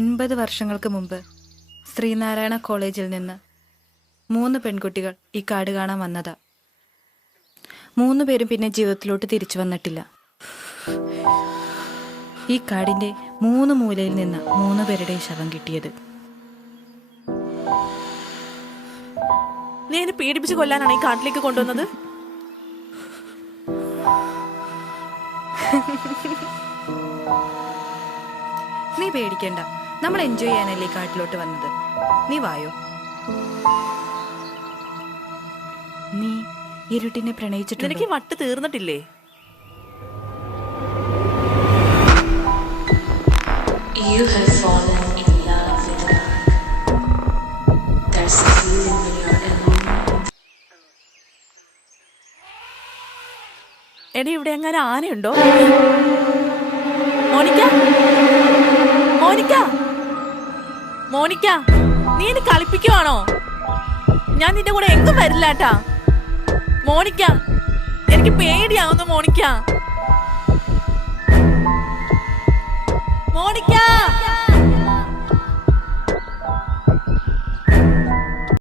9 വർഷങ്ങൾക്ക് മുമ്പ് ശ്രീനാരായണ കോളേജിൽ നിന്ന് 3 പെൺകുട്ടികൾ ഈ കാട് കാണാൻ വന്നതാ. 3 പേരും പിന്നെ ജീവിതത്തിലോട്ട് തിരിച്ചു വന്നിട്ടില്ല. ഈ കാടിന്റെ 3 മൂലയിൽ നിന്ന് 3 പേരുടെ ശവം കിട്ടിയത്. നീ എന്നെ പേടിപ്പിച്ച് കൊല്ലാനാണ് ഈ കാട്ടിലേക്ക് കൊണ്ടുവന്നത്? നീ പേടിക്കണ്ട, നമ്മൾ എൻജോയ് ചെയ്യാനല്ലേ ഈ കാട്ടിലോട്ട് വന്നത്. നീ വായോ. നീ ഇരുട്ടിനെ പ്രണയിച്ചിട്ടുണ്ട്. നിനക്ക് വട്ട് തീർന്നിട്ടില്ലേ? You have fallen in love with dark. There's a feeling when you're alone. എടി, ഇവിടെ എങ്ങനെ ആനയുണ്ടോ? മോനിക്ക, മോനിക്ക, മോനിക്ക, നീ എന്നെ കളിപ്പിക്കുവാണോ? ഞാൻ നിന്റെ കൂടെ എങ്ങും വരില്ലാട്ടാ. മോനിക്ക, എനിക്ക് പേടിയാവുന്നു മോനിക്ക. മോനിക്ക.